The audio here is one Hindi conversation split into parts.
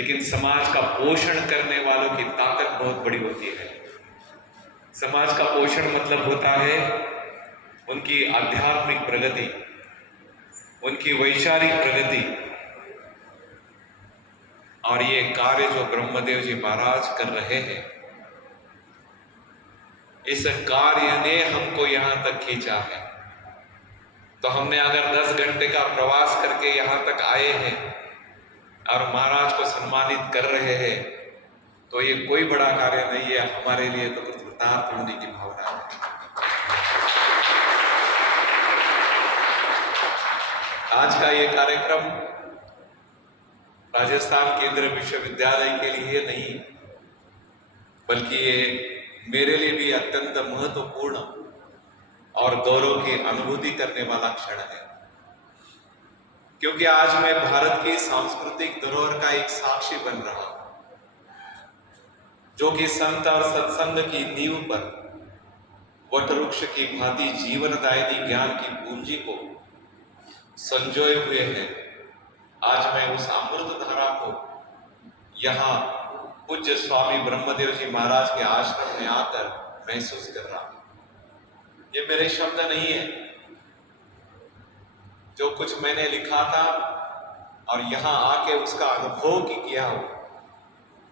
लेकिन समाज का पोषण करने वालों की ताकत बहुत बड़ी होती है। समाज का पोषण मतलब होता है उनकी आध्यात्मिक प्रगति, उनकी वैचारिक प्रगति। और ये कार्य जो ब्रह्मदेव जी महाराज कर रहे हैं, इस कार्य ने हमको यहां तक खींचा है। तो हमने अगर 10 घंटे का प्रवास करके यहां तक आए हैं और महाराज को सम्मानित कर रहे हैं, तो ये कोई बड़ा कार्य नहीं है हमारे लिए, तो कृतज्ञता होने की भावना है। आज का ये कार्यक्रम राजस्थान केंद्रीय विश्वविद्यालय के लिए नहीं, बल्कि ये मेरे लिए भी अत्यंत महत्वपूर्ण और गौरव की अनुभूति करने वाला क्षण है, क्योंकि आज मैं भारत की सांस्कृतिक धरोहर का एक साक्षी बन रहा हूं, जो कि संत और सत्संग की नींव पर वटवृक्ष की भांति जीवनदायिनी ज्ञान की पूंजी को संजोए हुए है। आज मैं उस अमृत धारा को यहाँ पूज्य स्वामी ब्रह्मदेव जी महाराज के आश्रम में आकर महसूस कर रहा हूं। ये मेरे शब्द नहीं है, जो कुछ मैंने लिखा था और यहाँ आके उसका अनुभव किया हो,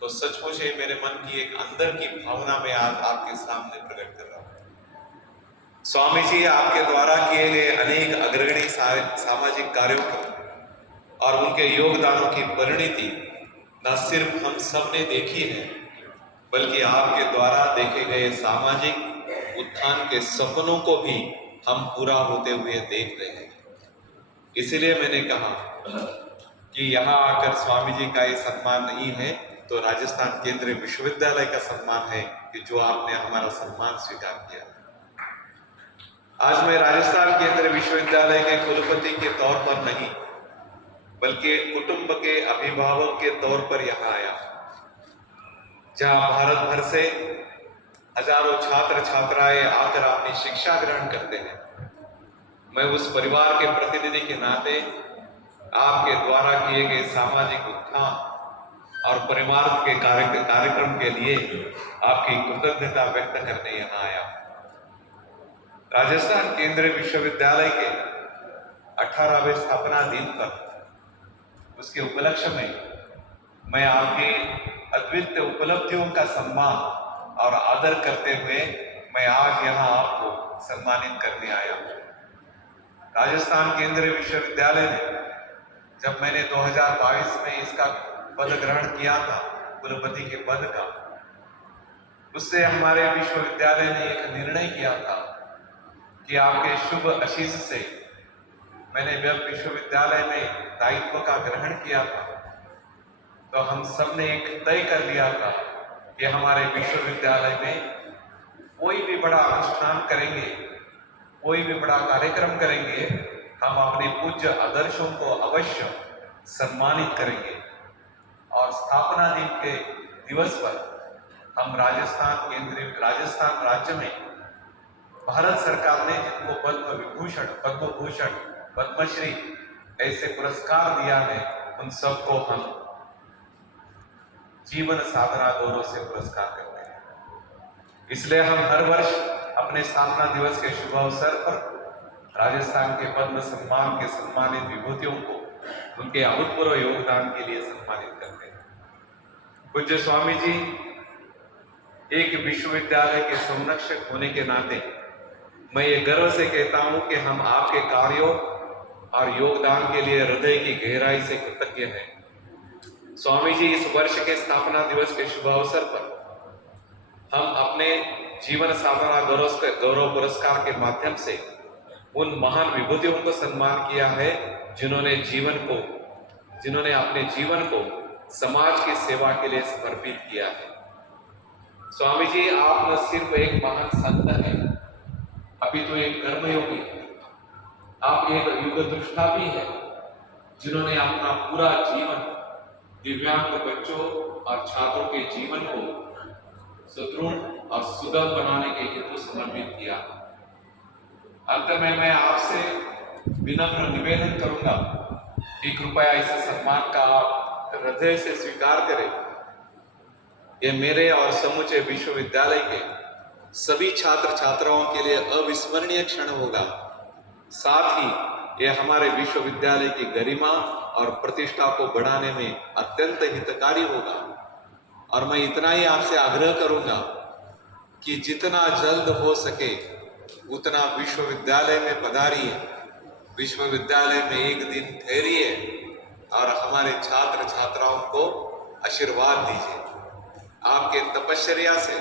तो सचमुच ये मेरे मन की एक अंदर की भावना में आज आपके सामने प्रकट कर रहा हूं। स्वामी जी आपके द्वारा किए गए अनेक अग्रणी सामाजिक कार्यों को और उनके योगदानों की परिणति न सिर्फ हम सब ने देखी है, बल्कि आपके द्वारा देखे गए सामाजिक उत्थान के सपनों को भी हम पूरा होते हुए देख रहे हैं। इसलिए मैंने कहा कि यहाँ आकर स्वामी जी का ये सम्मान नहीं है, तो राजस्थान केंद्रीय विश्वविद्यालय का सम्मान है कि जो आपने हमारा सम्मान स्वीकार किया। आज मैं राजस्थान केंद्रीय विश्वविद्यालय के कुलपति के तौर पर नहीं, बल्कि कुटुंब के अभिभावक के तौर पर यहाँ आया, जहाँ भारत भर से हजारों छात्र छात्राएं आकर अपनी शिक्षा ग्रहण करते हैं। मैं उस परिवार के प्रतिनिधि के नाते आपके द्वारा किए गए सामाजिक उत्थान और परिवार के कार्यक्रम के लिए आपकी कृतज्ञता व्यक्त करने यहाँ आया। राजस्थान केंद्रीय विश्वविद्यालय के 18वें स्थापना दिन पर उसके उपलक्ष्य में मैं आपकी अद्वितीय उपलब्धियों का सम्मान और आदर करते हुए मैं आज यहाँ आपको सम्मानित करने आया हूँ। राजस्थान केंद्रीय विश्वविद्यालय ने, जब मैंने 2022 में इसका पद ग्रहण किया था, कुलपति के पद का, उससे हमारे विश्वविद्यालय ने एक निर्णय किया था कि आपके शुभ आशीष से मैंने जब विश्वविद्यालय में दायित्व का ग्रहण किया था, तो हम सब ने एक तय कर लिया था कि हमारे विश्वविद्यालय में कोई भी बड़ा अनुष्ठान करेंगे, कोई भी बड़ा कार्यक्रम करेंगे, हम अपने पूज्य आदर्शों को अवश्य सम्मानित करेंगे। और स्थापना दिन के दिवस पर हम राजस्थान राज्य में भारत सरकार ने जिनको पद्म विभूषण, पद्म भूषण, पद्मश्री ऐसे पुरस्कार दिया है, उन सबको हम जीवन साधना गौरव से पुरस्कार करते हैं। इसलिए हम हर वर्ष अपने स्थापना दिवस के शुभ अवसर पर राजस्थान के पद्म सम्मान के सम्मानित विभूतियों को उनके अभूतपूर्व योगदान के लिए सम्मानित करते हैं। पूज्य स्वामी जी एक विश्वविद्यालय के संरक्षक होने के नाते मैं ये गर्व से कहता हूं कि हम आपके कार्यों और योगदान के लिए हृदय की गहराई से कृतज्ञ हैं। स्वामी जी, इस वर्ष के स्थापना दिवस के शुभ अवसर पर हम अपने जीवन साधना गौरव पुरस्कार के माध्यम से उन महान विभूतियों को सम्मान किया है जिन्होंने अपने जीवन को समाज की सेवा के लिए समर्पित किया है। स्वामी जी, आप न सिर्फ एक महान संत हैं, अपितु एक कर्मयोगी, आप एक युग दृष्टा भी है, जिन्होंने अपना पूरा जीवन दिव्यांग बच्चों और छात्रों के जीवन को सुदृढ़ और सुगम बनाने के हेतु समर्पित किया। अंत में मैं आपसे विनम्र निवेदन करूंगा कि कृपया इस सम्मान का आप हृदय से स्वीकार करें। ये मेरे और समूचे विश्वविद्यालय के सभी छात्र छात्राओं के लिए अविस्मरणीय क्षण होगा। साथ ही ये हमारे विश्वविद्यालय की गरिमा और प्रतिष्ठा को बढ़ाने में अत्यंत हितकारी होगा। और मैं इतना ही आपसे आग्रह करूंगा कि जितना जल्द हो सके उतना विश्वविद्यालय में पधारिए, विश्वविद्यालय में एक दिन ठहरिए और हमारे छात्र छात्राओं को आशीर्वाद दीजिए। आपके तपश्चर्या से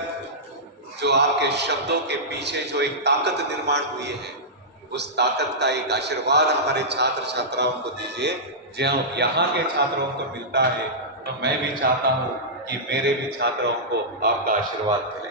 जो आपके शब्दों के पीछे जो एक ताकत निर्माण हुई है, उस ताकत का एक आशीर्वाद हमारे छात्र छात्राओं को दीजिए। जो यहाँ के छात्रों को मिलता है, तो मैं भी चाहता हूँ कि मेरे भी छात्रों को आपका आशीर्वाद मिले।